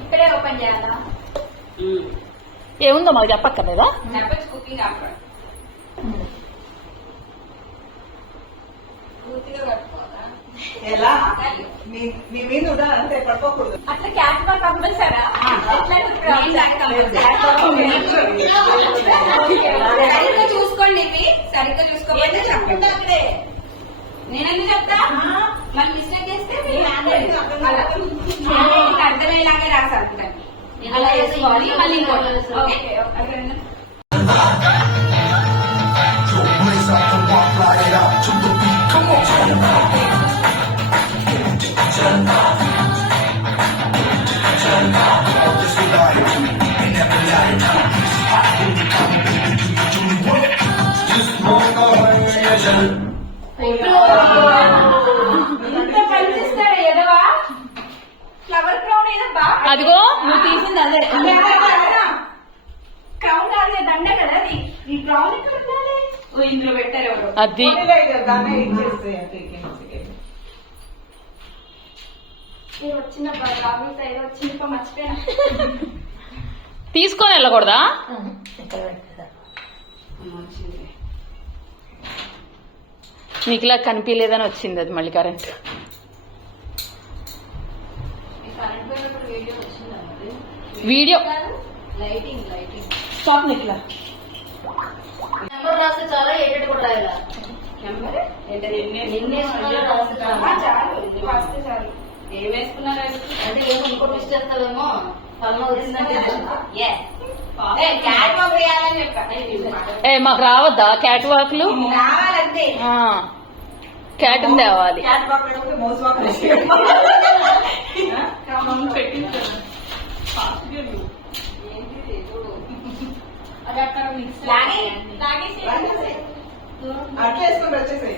ఇక్కడే ఓపెన్ చేయాలా ఏముందో మాకు చెప్పక్కర్లేదా? చెప్పచ్చు కుకింగ్ కట్టుకోవాలా? ఎలా? మీ మీ మీద ఉండాలంటే పడుకోకూడదు అట్లా క్యాట్ బాల్ కంపల్సరా సరిగ్గా చూసుకోండి ఇవి. సరిగ్గా చూసుకోకపోతే చెప్పండి నేనెందుకు చెప్తా మన మిస్టేక్ చేస్తే మీరు ఆపండి. అలా మీకు అర్థమయ్యేలాగా రాసారు దాన్ని. అలా వేసుకోవాలి మళ్ళీ ఇంకోటి ఓకే అదిగో నువ్వు తీసింది అదే. అది ఇందులో పెట్టారు తీసుకొని వెళ్ళకూడదా? నీకు ఇలా కనిపించలేదని వచ్చింది అది మళ్ళీ current video lighting lighting stop నిట్లా number రాస్తే చాలా ఎడిట్ కూడా రాయాలా నెంబర్ ఎన్ని వేసుకున్నారో రాస్తే ఆ, చాలు. చాలు. ఇది వస్తే చాలు. ఏం వేసుకున్నారు? అంటే చేస్తావేమో? మాకు రావద్దా క్యాట్ వాక్లు క్యాట్ తేవాలి. అది అక్కడ మిక్స్ లాగే లాగేసి అట్లా వేసుకొని వచ్చేసాయి.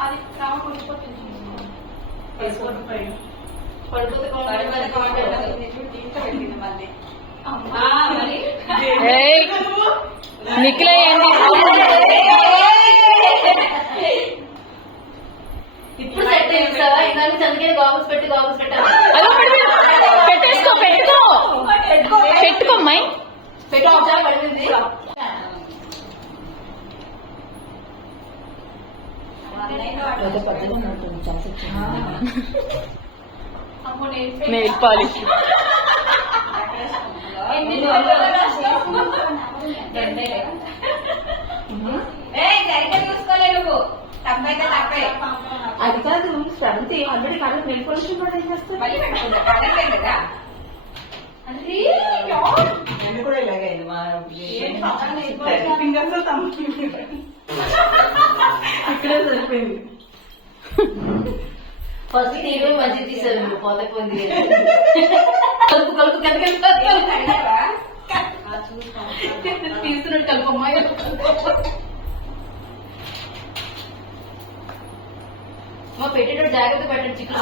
అది క్రౌన్ కొట్టుకోవచ్చు పడిపోతే పడిపోతే కామెంట్ కామెంట్ పెట్టాలి. దీంట్లో పెట్టింది మళ్ళీ. అమ్మా, మరి. ఏయ్ నిఖిల ఏంటి ఇప్పుడు సెట్ చేస్తావా ఇంకా చంద్రకే గాగుల్స్ పెట్టి గాగుల్స్ పెట్టాలి అదో పెట్టి- పెట్టేసుకో పెట్టుకో పెట్టుకో అమ్మాయి పెట్టా పడింది అమ్మో, నేను నెయిల్ పాలిష్ ఎన్ని రోజులు రాసినావు? ఏయ్, సరిగ్గా చూసుకోలే నువ్వు. తప్పైతే తప్పే. అది కాదు సెవెంత్ ఆల్రెడీ కరెంట్ వెళ్ళిపోయి కూడా ఏం చేస్తారు కూడా ఇలాగే? ఫింగర్స్ ఇక్కడే సరిపోయింది. ఫస్ట్ నీరు మంచి తీసారు పోయింది. కలుపు కలుపు కనుక కడిగావా? తీస్తున్నాడు కలుపు అమ్మాయి మా పెట్టేటప్పుడు జాగ్రత్త పెట్టండి చిక్కులు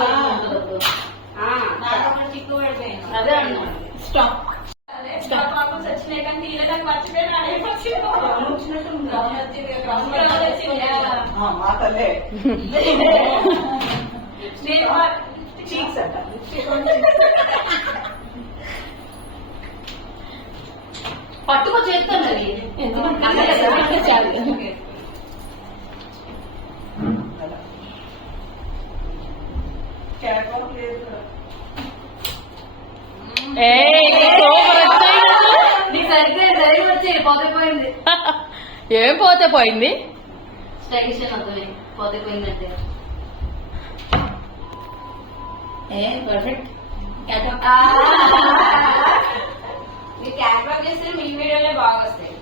చిక్కు పడిపోయాను. అదే అన్నా స్టాప్ బాబు చచ్చినాయి కానీ అంట పట్టుకో చేస్తాను అది అదే, చాలు. క్యాట్ వాక్ లేదు ఏయ్ సూపర్ వచ్చాయి నీకు సరిగ్గా సరిగ్గా వచ్చేది పోతే పోయింది ఏం పోతే పోయింది? స్టైలిష్ అని అర్థమే పోతే పోయిందంటే. ఏ పర్ఫెక్ట్ ఆ. మీరు క్యాట్ వాక్ చేస్తే మీ వీడియోలే బాగా వస్తాయి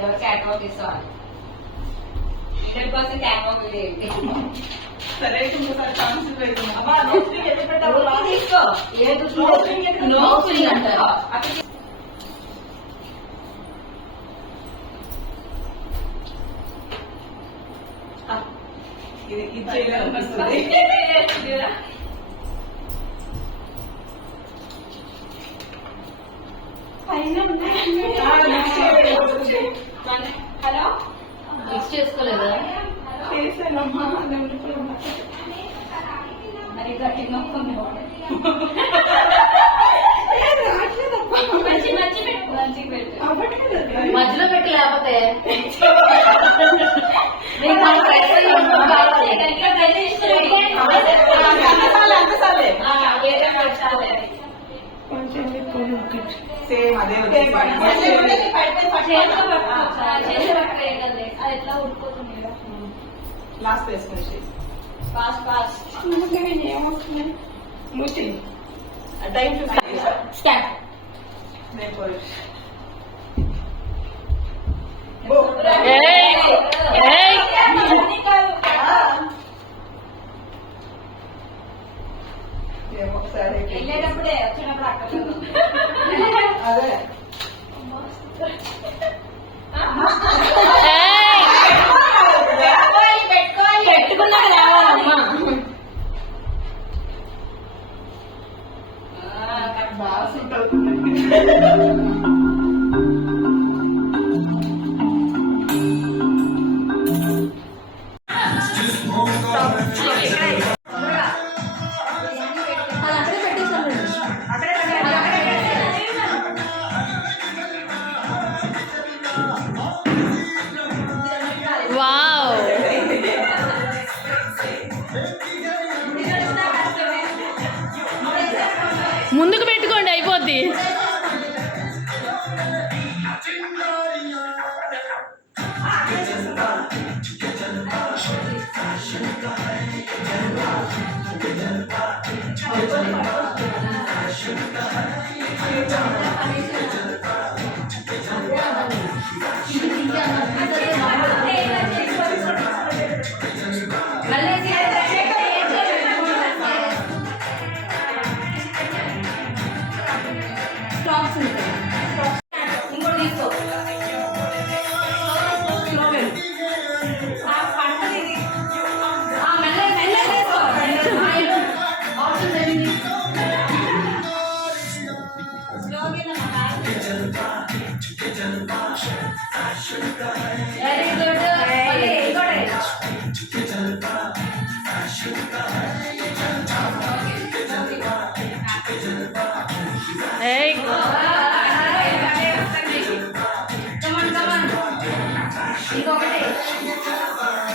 ఎవరు క్యాట్ వాక్ చేస్తారు హండ్రెడ్ పర్సెంట్ క్యాట్ వాక్ ఇది చేయాలనిపిస్తుంది హలో? మిక్స్ చేశానమ్మా మధ్యలో పెట్టి లేకపోతే సేమ్ అదే లాస్ట్ ప్లేస్ पास पास। मुश्किल टाइम टू स्टार्ट मेरे को वो। ए ए వెళ్ళేటప్పుడే వచ్చినప్పుడు అక్కడ అదే Basic. Ding dong!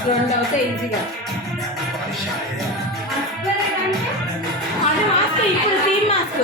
రెండు అవుతాయి ఈజీగా. అది మాస్క్ ఇప్పుడు తీన్ మాస్క్.